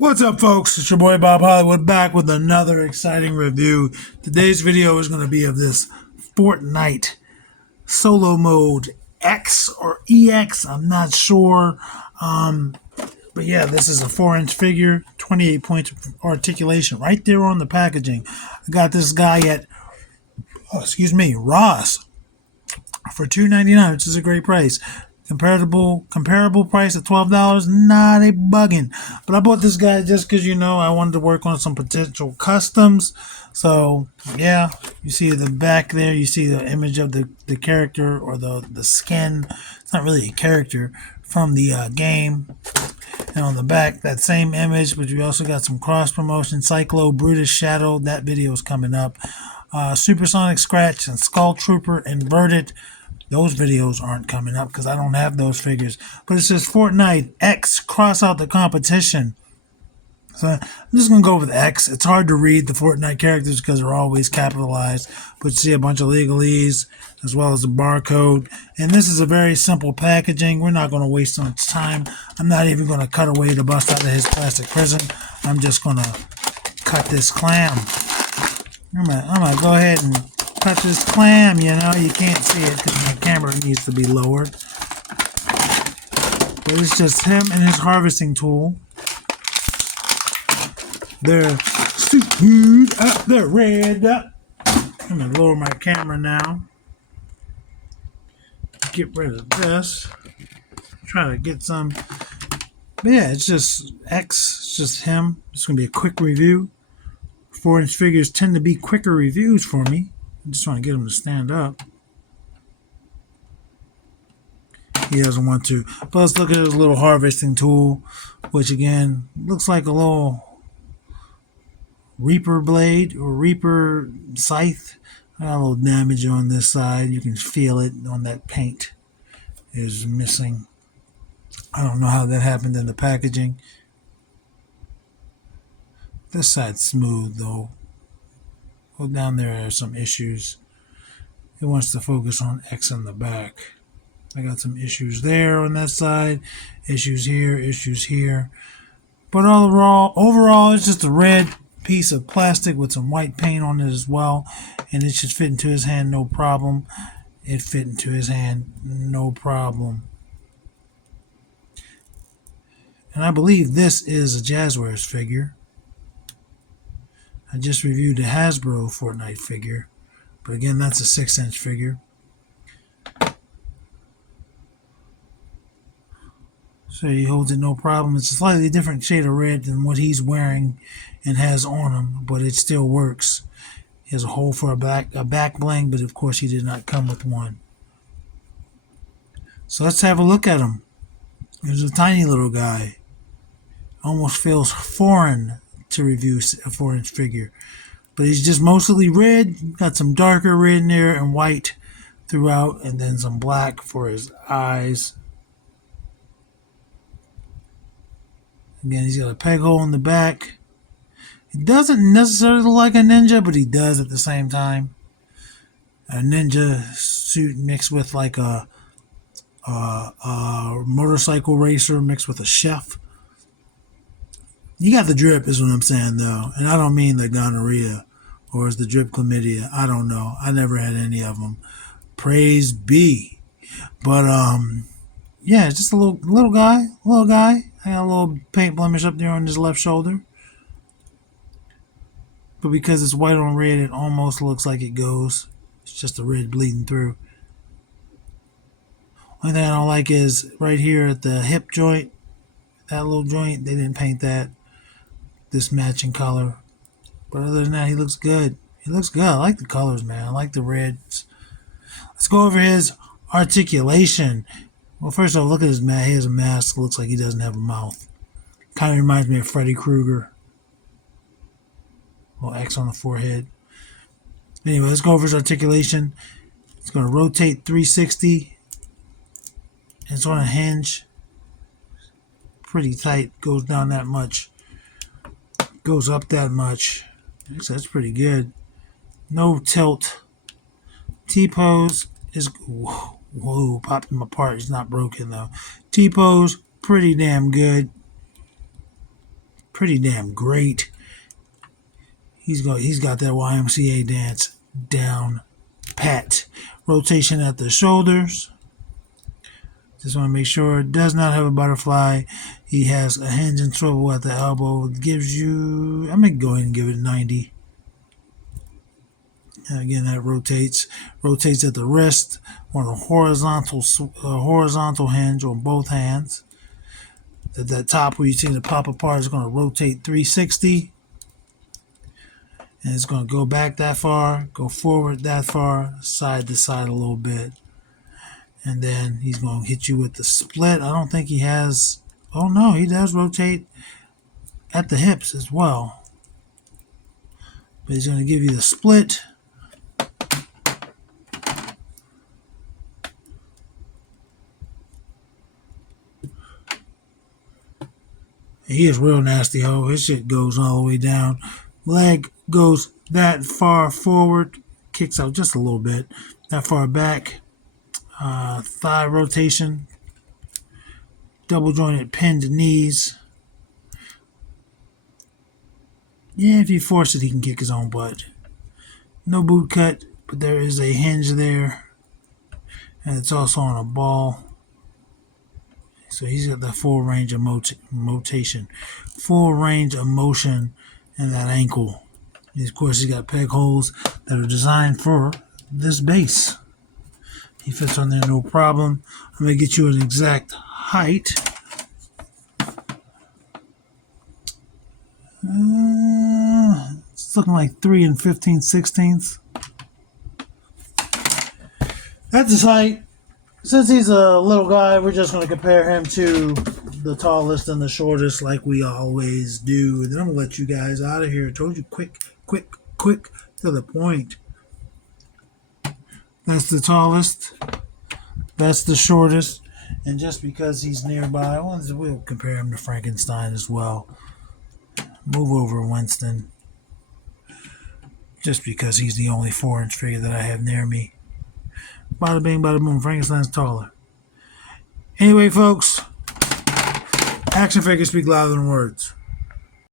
What's up, folks? It's your boy Bob Hollywood back with another exciting review. Today's video is going to be of this Fortnite solo mode X or EX. I'm not sure. But yeah, this is a 4-inch figure, 28 points of articulation right there on the packaging. I got this guy at, Ross for $2.99, which is a great price. Comparable price at $12. Nah, they bugging. But I bought this guy just because I wanted to work on some potential customs. So yeah, you see the back there. You see the image of the character or the skin. It's not really a character from the game. And on the back, that same image, but we also got some cross promotion. Cyclo, Brutus, Shadow. That video is coming up. Supersonic Scratch and Skull Trooper Inverted. Those videos aren't coming up because I don't have those figures. But it says Fortnite X, cross out the competition. So I'm just going to go with X. It's hard to read the Fortnite characters because they're always capitalized. But you see a bunch of legalese as well as the barcode. And this is a very simple packaging. We're not going to waste much time. I'm not even going to cut away the bust out of his plastic prison. I'm just going to cut this clam. I'm gonna go ahead and cut this clam. You can't see it because my camera needs to be lowered. But it's just him and his harvesting tool. They're stupid up, they're red up. I'm gonna lower my camera now. Get rid of this. Try to get some. But yeah, it's just X. It's just him. It's gonna be a quick review. 4-inch figures tend to be quicker reviews for me. I just want to get him to stand up. He doesn't want to. But let's look at his little harvesting tool, which again looks like a little reaper blade or reaper scythe. I got a little damage on this side. You can feel it on that paint. Is missing. I don't know how that happened in the packaging. This side's smooth though. Well, down there are some issues. It wants to focus on X in the back. I got some issues there on that side. Issues here. But overall, it's just a red piece of plastic with some white paint on it as well. And it should fit into his hand no problem. It fit into his hand no problem. And I believe this is a Jazwares figure. I just reviewed a Hasbro Fortnite figure. But again, that's a 6-inch figure. So he holds it no problem. It's a slightly different shade of red than what he's wearing and has on him, but it still works. He has a hole for a back bling, but of course he did not come with one. So let's have a look at him. He's a tiny little guy. Almost feels foreign to review a 4-inch figure. But he's just mostly red. Got some darker red in there and white throughout, and then some black for his eyes. Again, he's got a peg hole in the back. He doesn't necessarily look like a ninja, but he does at the same time. A ninja suit mixed with like a motorcycle racer mixed with a chef. You got the drip is what I'm saying though. And I don't mean the gonorrhea or is the drip chlamydia. I don't know. I never had any of them. Praise be. But yeah, it's just a little guy. I got a little paint blemish up there on his left shoulder. But because it's white on red, it almost looks like it goes. It's just the red bleeding through. Only thing I don't like is right here at the hip joint, that little joint, they didn't paint that. This matching color. But other than that, he looks good. He looks good. I like the colors, man. I like the reds. Let's go over his articulation. Well, first of all, look at his mask. He has a mask. Looks like he doesn't have a mouth. Kind of reminds me of Freddy Krueger. Little X on the forehead. Anyway, let's go over his articulation. It's going to rotate 360. It's on a hinge. Pretty tight. Goes down that much. Goes up that much. That's pretty good. No tilt. T-pose is... Whoa, popped him apart. He's not broken though. T-pose, pretty damn good. pretty damn great. He's got that YMCA dance down pat. Rotation at the shoulders. Just want to make sure it does not have a butterfly. He has a hinge and swivel at the elbow. It gives you, I'm going to go ahead and give it 90. And again, that rotates. Rotates at the wrist on a horizontal hinge on both hands. At that top where you see the pop apart is going to rotate 360. And it's going to go back that far, go forward that far, side to side a little bit. And then he's going to hit you with the split. I don't think he has... Oh, no, he does rotate at the hips as well. But he's going to give you the split. He is real nasty, ho. His shit goes all the way down. Leg goes that far forward. Kicks out just a little bit. That far back. Thigh rotation, double jointed pinned knees. Yeah, if you force it, he can kick his own butt. No boot cut, but there is a hinge there, and it's also on a ball. So he's got that full range of motion, full range of motion in that ankle. And of course, he's got peg holes that are designed for this base. He fits on there no problem. I'm going to get you an exact height. It's looking like 3 15/16. That's his height. Since he's a little guy, we're just going to compare him to the tallest and the shortest like we always do. And then I'm going to let you guys out of here. I told you quick to the point. That's the tallest. That's the shortest. And just because he's nearby, we'll compare him to Frankenstein as well. Move over, Winston. Just because he's the only 4-inch figure that I have near me. Bada bing, bada boom. Frankenstein's taller. Anyway, folks, action figures speak louder than words.